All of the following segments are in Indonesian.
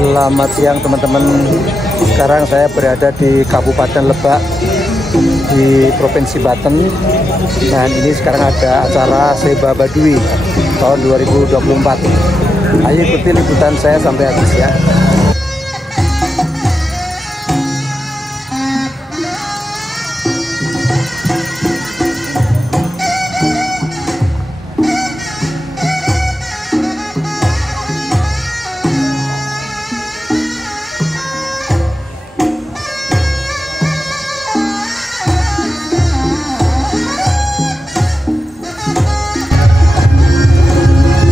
Selamat siang teman-teman. Sekarang saya berada di Kabupaten Lebak di Provinsi Banten. Dan ini sekarang ada acara Seba Baduy tahun 2024. Ayo ikuti liputan saya sampai habis ya.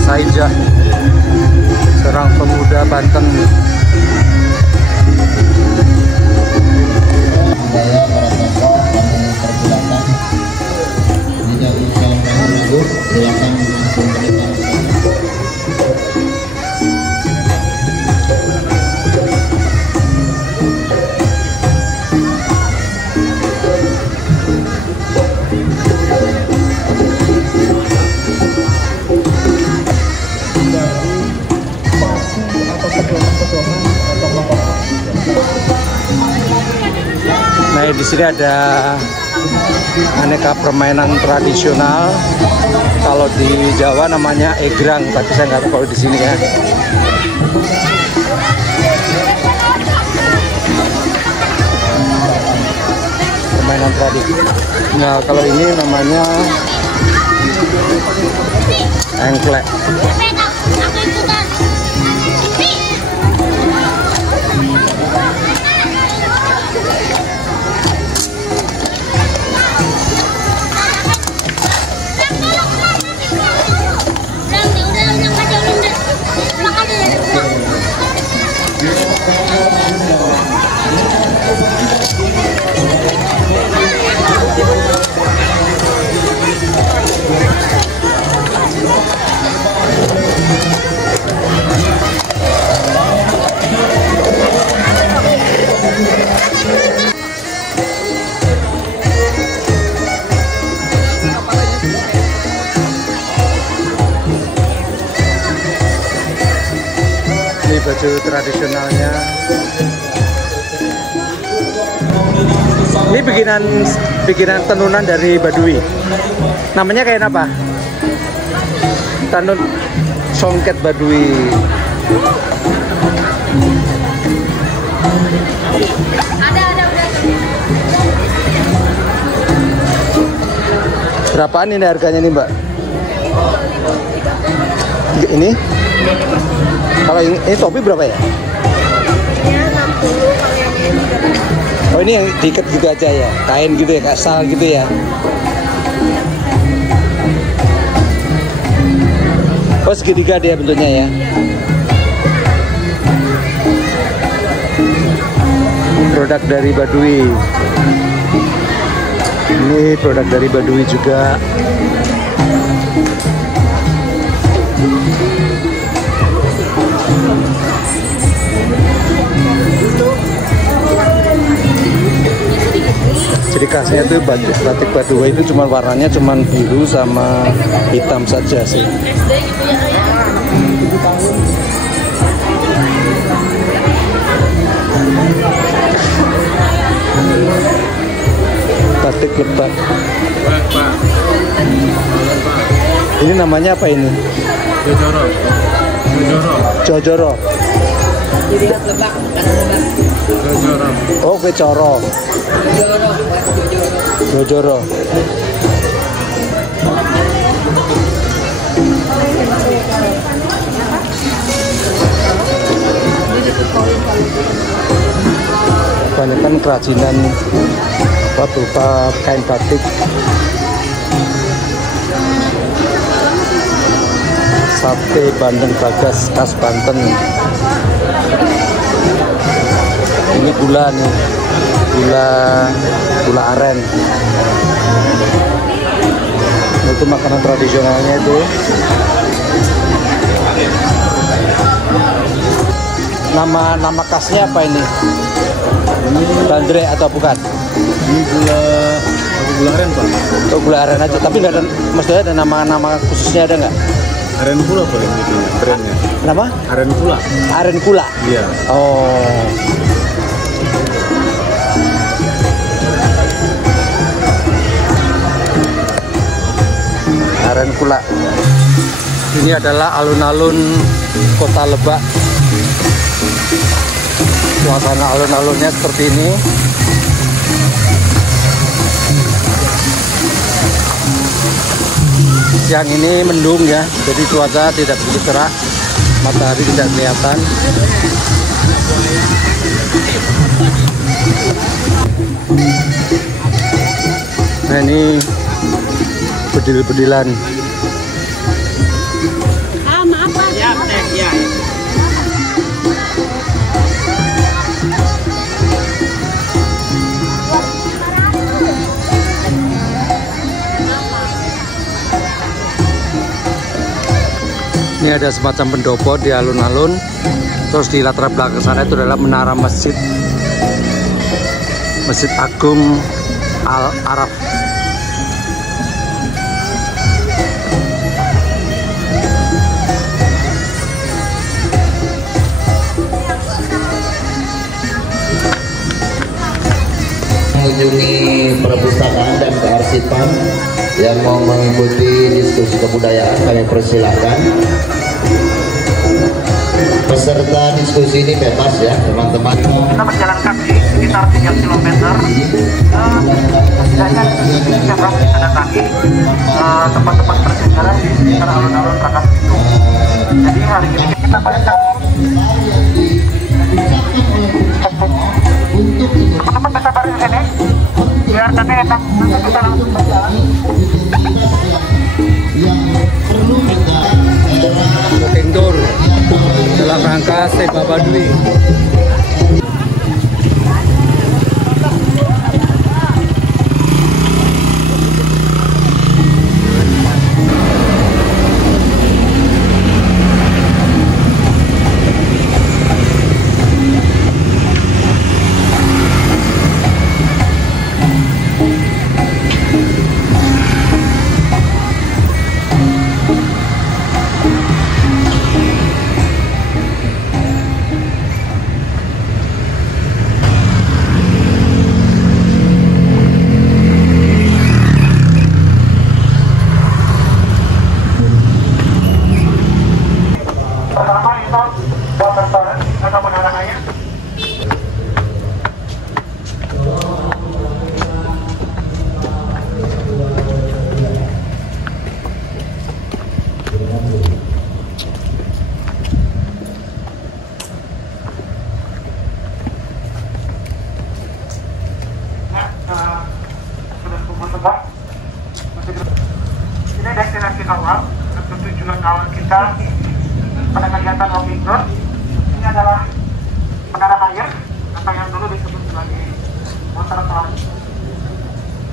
Saijah, seorang pemuda Banten. Saya para tokoh kami persilakan tidak usah menunggu, silakan langsung berikan. Nah, di sini ada aneka permainan tradisional. Kalau di Jawa namanya egrang, tapi saya nggak tahu kalau di sini ya. Permainan tradisional. Nah, kalau ini namanya engklek. Ini baju tradisionalnya. Ini bikinan tenunan dari Baduy. Namanya kayak apa? Tenun songket Baduy. Berapaan ini harganya nih, Mbak? Ini? Kalau ini topi berapa ya? Oh, ini yang diikat gitu aja ya, kain gitu ya, kayak sal gitu ya. Oh, segitiga dia bentuknya ya. Produk dari Baduy. Ini produk dari Baduy juga. Jadi khasnya itu batik Baduy itu cuma warnanya cuma biru sama hitam saja sih. Batik Lebak. Ini namanya apa ini? Jojoro. Jojoro. Lebak. Jojoro. Oh, kecoro. Jojoro. Kebanyakan kerajinan berupa kain batik. Sate Bandeng Bagas khas Banten. Ini gula nih, gula aren. Itu makanan tradisionalnya itu. Nama khasnya apa ini? Bandrek atau bukan? Ini gula aren, Pak. Oh, gula aren aja, tapi nggak ada, maksudnya ada nama khususnya ada nggak? Aren pula paling gitu, brandnya. Kenapa? Aren Kula. Aren Kula. Iya. Oh. Aren Kula. Ini adalah alun-alun Kota Lebak. Suasana alun-alunnya seperti ini. Siang ini mendung ya, jadi cuaca tidak begitu cerah, matahari tidak kelihatan. Nah ini bedil-bedilan. Maaf Pak. Ya, ya. Ini ada semacam pendopo di alun-alun. Terus di latar belakang sana itu adalah menara Masjid Agung Al-Araf. Mengunjungi perpustakaan dan kearsipan yang mau mengikuti diskusi kebudayaan, kami persilahkan. Peserta diskusi ini bebas ya teman-teman. Kita berjalan kaki sekitar 3 km. Setidaknya kita datangi tempat-tempat bersejarah di sekitar alun-alun Rangkas Bitung. Jadi hari ini kita pada teman-teman bisa baris di sini biar nanti enak kita langsung berjalan. Walking tour dalam rangka Seba Baduy. Ini destinasi awal atau tujuan awal kita pada kegiatan walking tour. Ini adalah menara air atau yang dulu disebut sebagai water tower.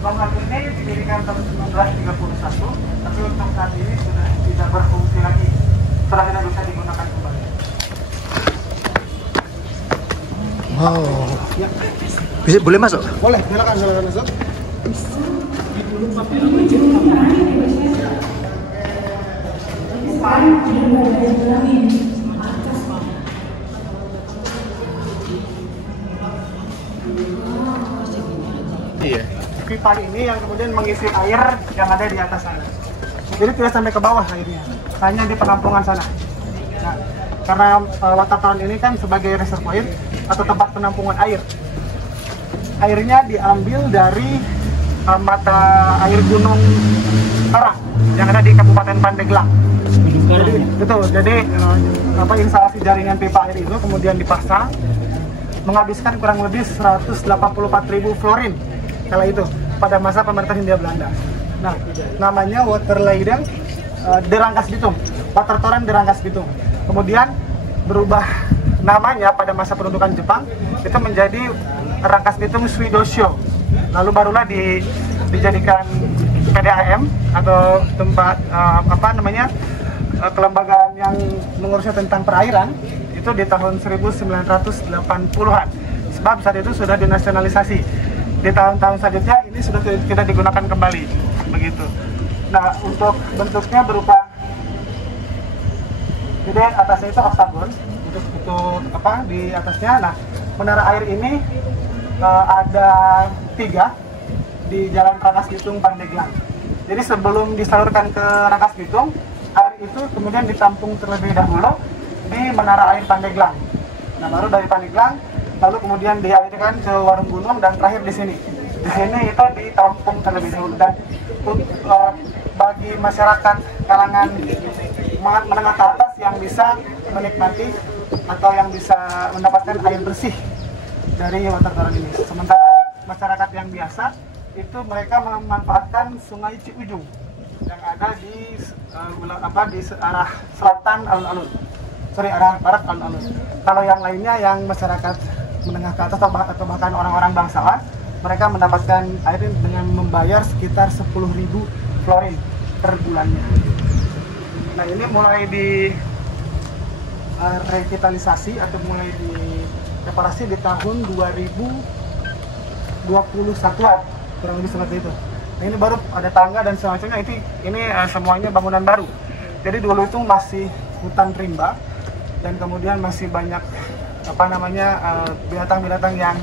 Bangunan ini didirikan tahun 1931, tapi untuk saat ini sudah tidak berfungsi lagi, sudah tidak bisa digunakan kembali. Oh. Bisa boleh masuk? Boleh, silakan masuk. Iya. Pipa ini yang kemudian mengisi air yang ada di atas sana. Jadi tidak sampai ke bawah airnya, hanya di penampungan sana. Nah, karena water tower ini kan sebagai reservoir atau tempat penampungan air. Airnya diambil dari mata air Gunung Karang yang ada di Kabupaten Pandeglang. Jadi instalasi jaringan pipa air itu kemudian dipasang, menghabiskan kurang lebih 184.000 florin kala itu pada masa pemerintah Hindia Belanda. Nah, namanya Waterleiding de Rangkas Bitung, water torrent de Rangkas Bitung. Kemudian berubah namanya pada masa pendudukan Jepang itu menjadi Rangkas Bitung Swidosho. Lalu barulah dijadikan PDAM atau tempat kelembagaan yang mengurusnya tentang perairan itu di tahun 1980-an. Sebab saat itu sudah dinasionalisasi. Di tahun-tahun selanjutnya ini sudah tidak digunakan kembali, begitu. Nah, untuk bentuknya berupa Jadi atasnya itu oktagon untuk apa di atasnya. Nah, menara air ini ada 3 di Jalan Rangkas Bitung Pandeglang. Jadi sebelum disalurkan ke Rangkas Bitung, air itu kemudian ditampung terlebih dahulu di Menara Air Pandeglang. Nah, baru dari Pandeglang lalu kemudian dialirkan ke Warung Gunung dan terakhir di sini. Di sini itu ditampung terlebih dahulu. Dan bagi masyarakat kalangan menengah ke atas yang bisa menikmati atau yang bisa mendapatkan air bersih dari water tower ini. Sementara masyarakat yang biasa itu mereka memanfaatkan Sungai Ciujung yang ada di arah selatan alun-alun. Arah barat alun-alun. Kalau yang lainnya yang masyarakat menengah ke atas atau bahkan orang-orang bangsawan, mereka mendapatkan air dengan membayar sekitar 10.000 florin per bulannya. Nah, ini mulai di revitalisasi atau mulai di reparasi di tahun 2021-an, kurang lebih seperti itu. Nah, ini baru ada tangga dan semacamnya. Ini semuanya bangunan baru. Jadi dulu itu masih hutan rimba dan kemudian masih banyak binatang-binatang yang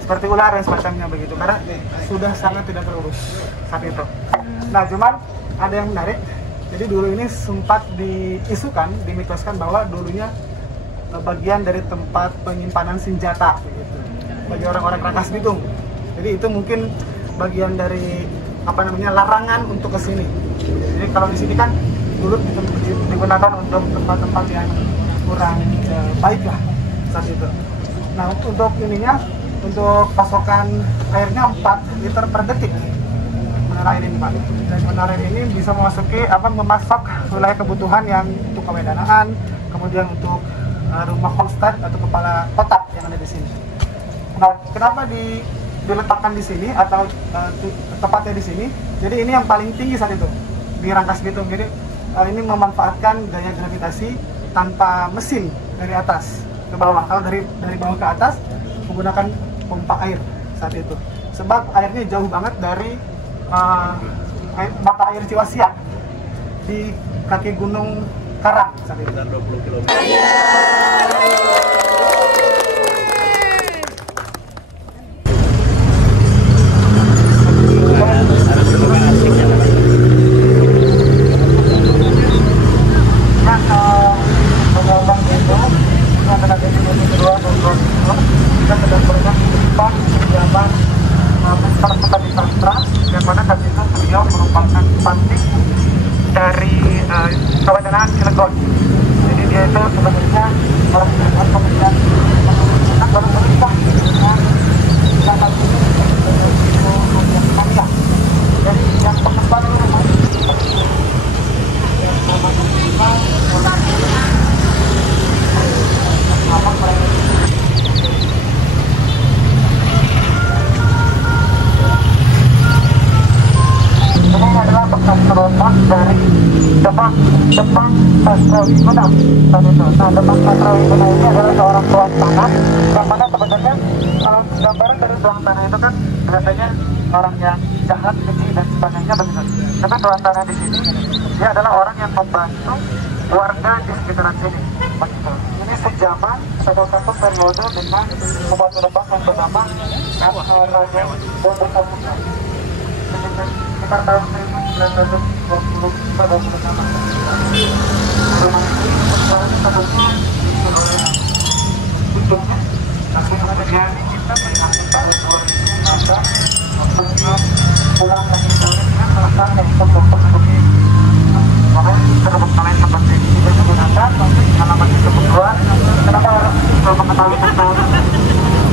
seperti ular dan semacamnya begitu, karena sudah sangat tidak terurus saat itu. Nah, cuman ada yang menarik. Jadi dulu ini sempat dimitoskan bahwa dulunya bagian dari tempat penyimpanan senjata begitu, bagi orang-orang Rangkas Bitung. Jadi itu mungkin bagian dari larangan untuk ke sini. Jadi kalau di sini kan dulu digunakan untuk tempat-tempat yang kurang baik lah saat itu. Nah, untuk pasokan airnya 4 liter per detik menara air ini, Pak. Dan menara air ini bisa memasok wilayah kebutuhan yang untuk kewedanaan, kemudian untuk rumah homestay atau kepala kota yang ada di sini. Nah, kenapa diletakkan di sini atau tepatnya di sini? Jadi ini yang paling tinggi saat itu di Rangkas Bitung. Jadi ini memanfaatkan gaya gravitasi tanpa mesin dari atas ke bawah. Kalau dari bawah ke atas menggunakan pompa air saat itu. Sebab airnya jauh banget dari mata air Ciwasiak di kaki Gunung Karang saat itu. 20 km. Dari Kabupaten Cilegon. Jadi dia itu sebenarnya orang Cilegon, kemudian baru menikah dengan salah satu Mania. Jadi yang pengemban rumah ini adalah bekas terletak dari Demang Sasrawi Guna tadi itu. Nah, Demang Sasrawi Guna ini adalah seorang tuan tanah, yang mana sebenarnya kalau gambaran dari tuan tanah itu kan biasanya orang yang jahat, keji dan sebagainya begitu. Tapi tuan tanah di sini dia adalah orang yang membantu warga di sekitaran sini begitu. Ini sejaman salah satu periode dengan membantu Demang yang bernama Raja Bondowoso sekitar tahun 1920 pada bersama. Rumah ini sekarang sebelumnya oleh bentuknya, tapi kemudian kita melihat tahun 2016 untuk pulang lagi dengan alasan yang terbentuk seperti terbentuk lain seperti ini dan menggunakan halaman itu berdua. Kenapa harus mengetahui betul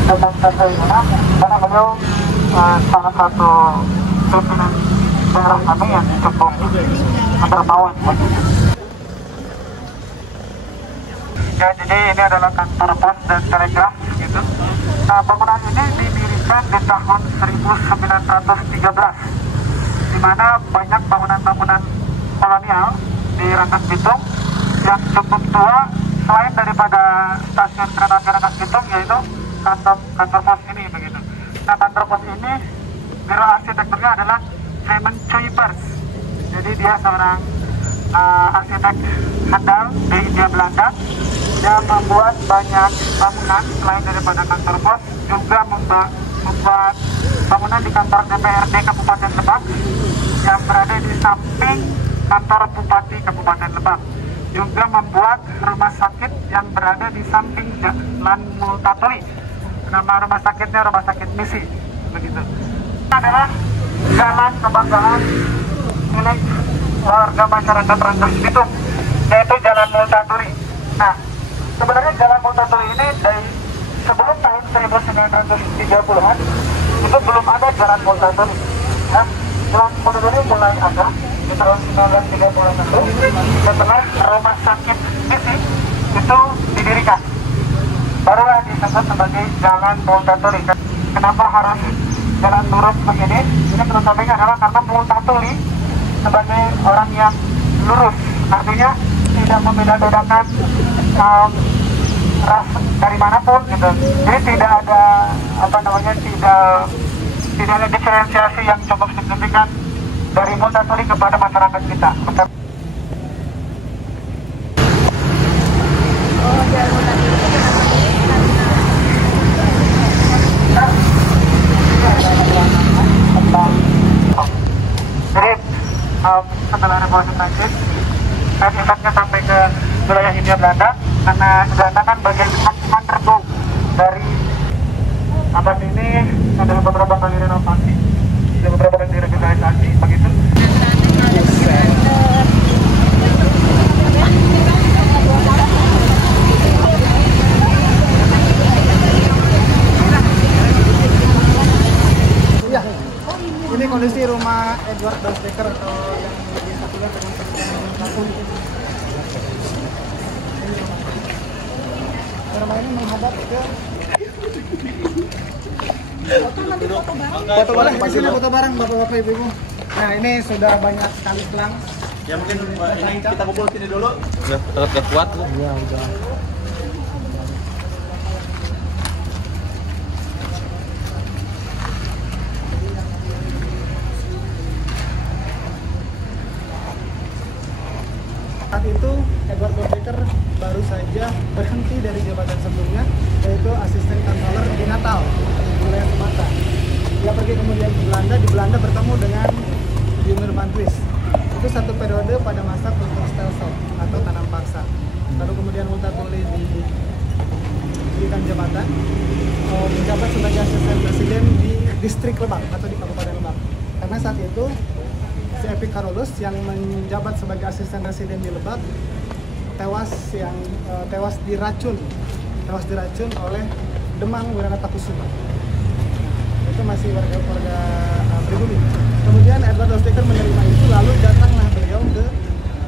tentang saya ini? Karena beliau salah satu pimpinan daerah kami yang cukup terbawa. Ya, jadi ini adalah kantor pos dan telegraf gitu. Nah, bangunan ini didirikan di tahun 1913, di mana banyak bangunan-bangunan kolonial di Rangkas Bitung yang cukup tua selain daripada stasiun kereta api Rangkas Bitung, yaitu kantor pos ini begitu. Nah, kantor pos ini biro arsitekturnya adalah Simon Kuipers. Jadi dia seorang arsitek handal di Hindia Belanda yang membuat banyak bangunan selain daripada kantor pos, juga membuat bangunan di kantor DPRD Kabupaten Lebak yang berada di samping kantor Bupati Kabupaten Lebak, juga membuat rumah sakit yang berada di samping Jalan Multatuli. Nama rumah sakitnya Rumah Sakit Misi, begitu. Ini adalah jalan kebanggaan milik warga masyarakat Rangkas Bitung, yaitu Jalan Multatuli. Nah, sebenarnya Jalan Multatuli ini dari sebelum tahun 1930-an itu belum ada Jalan Multatuli. Nah, Jalan Multatuli mulai ada di tahun 1931 setelah Rumah Sakit Misi itu didirikan. Barulah disebut sebagai Jalan Multatuli. Kenapa harus jalan lurus begini? Ini terutamanya adalah karena Multatuli sebagai orang yang lurus, artinya tidak membeda-bedakan ras dari manapun gitu. Jadi tidak ada tidak ada diferensiasi yang cukup signifikan dari Multatuli kepada masyarakat kita. Jadi setelah Revolusi Prancis, efeknya sampai ke wilayah Hindia Belanda, karena Belanda kan bagian underdog dari abad ini, ada beberapa kali renovasi, ada beberapa kali revitalisasi, begitu. Ya, ini kondisi rumah Edward Dosteker atau yang disatukan dengan tahun. Rumah ini menghadap ke foto boleh di sini, foto bareng bapak-bapak ibu-ibu. Nah, ini sudah banyak sekali selang. Ya mungkin ini kita kumpul sini dulu. Udah kuat. Iya, udah. Saat itu Edward Dosteker baru saja berhenti dari jabatan sebelumnya, yaitu asisten kantoler di Natal, wilayah Sumatera. Dia pergi kemudian ke Belanda, di Belanda bertemu dengan Junior Van Twist. Itu satu periode pada masa Kulturstelsel atau tanam paksa. Lalu kemudian Multatuli diberikan jabatan, menjabat sebagai asisten presiden di distrik Lebak atau di Kabupaten Lebak. Karena saat itu si Epi Karolus yang menjabat sebagai asisten presiden di Lebak tewas diracun oleh Demang Wiranatakusuma. Itu masih warga pribumi. Kemudian Edward Dosteker menerima itu, lalu datanglah beliau ke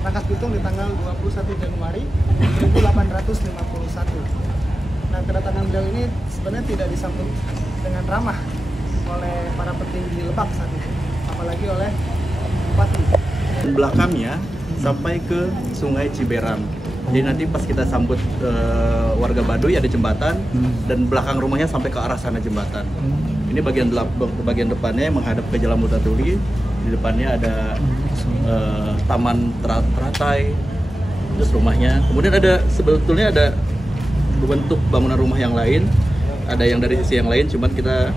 Rangkas Bitung di tanggal 21 Januari 1851. Nah, kedatangan beliau ini sebenarnya tidak disambut dengan ramah oleh para petinggi Lebak saat itu, apalagi oleh Bupati. Belakangnya sampai ke Sungai Ciberang. Jadi nanti pas kita sambut warga Baduy ada jembatan, dan belakang rumahnya sampai ke arah sana jembatan. Ini bagian depannya menghadap ke Jalan Multatuli. Di depannya ada taman teratai, terus rumahnya. Kemudian sebetulnya ada bentuk bangunan rumah yang lain, ada yang dari sisi yang lain, cuman kita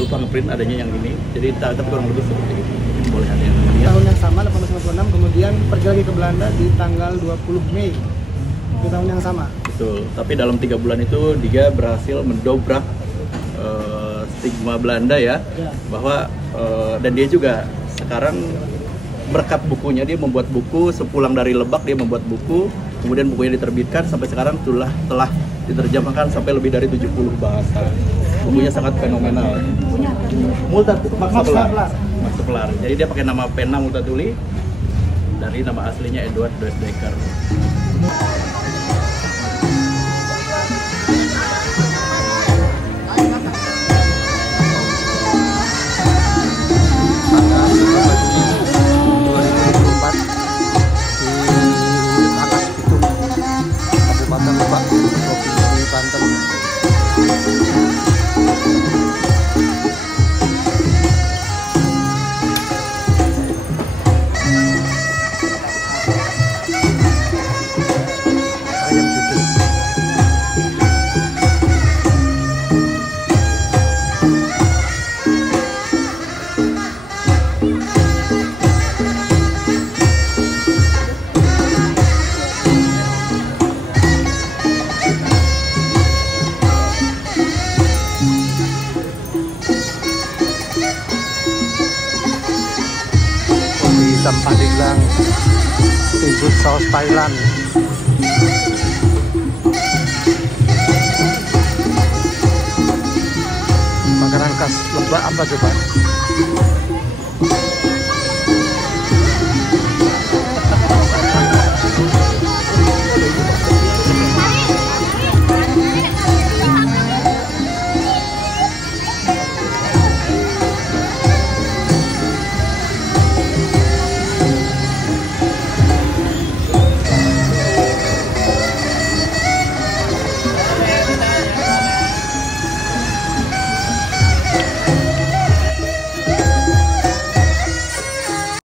lupa ngeprint adanya yang ini. Jadi tapi kurang lebih seperti ini. Boleh ada yang tahun yang sama 1856, kemudian pergi lagi ke Belanda di tanggal 20 Mei di tahun yang sama. Betul, tapi dalam 3 bulan itu dia berhasil mendobrak stigma Belanda ya. Bahwa dan dia juga sekarang berkat bukunya, dia membuat buku, sepulang dari Lebak dia membuat buku, kemudian bukunya diterbitkan, sampai sekarang telah diterjemahkan sampai lebih dari 70 bahasa. Bukunya sangat fenomenal. Maksepelar. Jadi dia pakai nama pena Multatuli dari nama aslinya Edward Dosteker. Kabupaten Lebak, Provinsi Banten. saus Thailand. Makanan khas Lebak apa coba?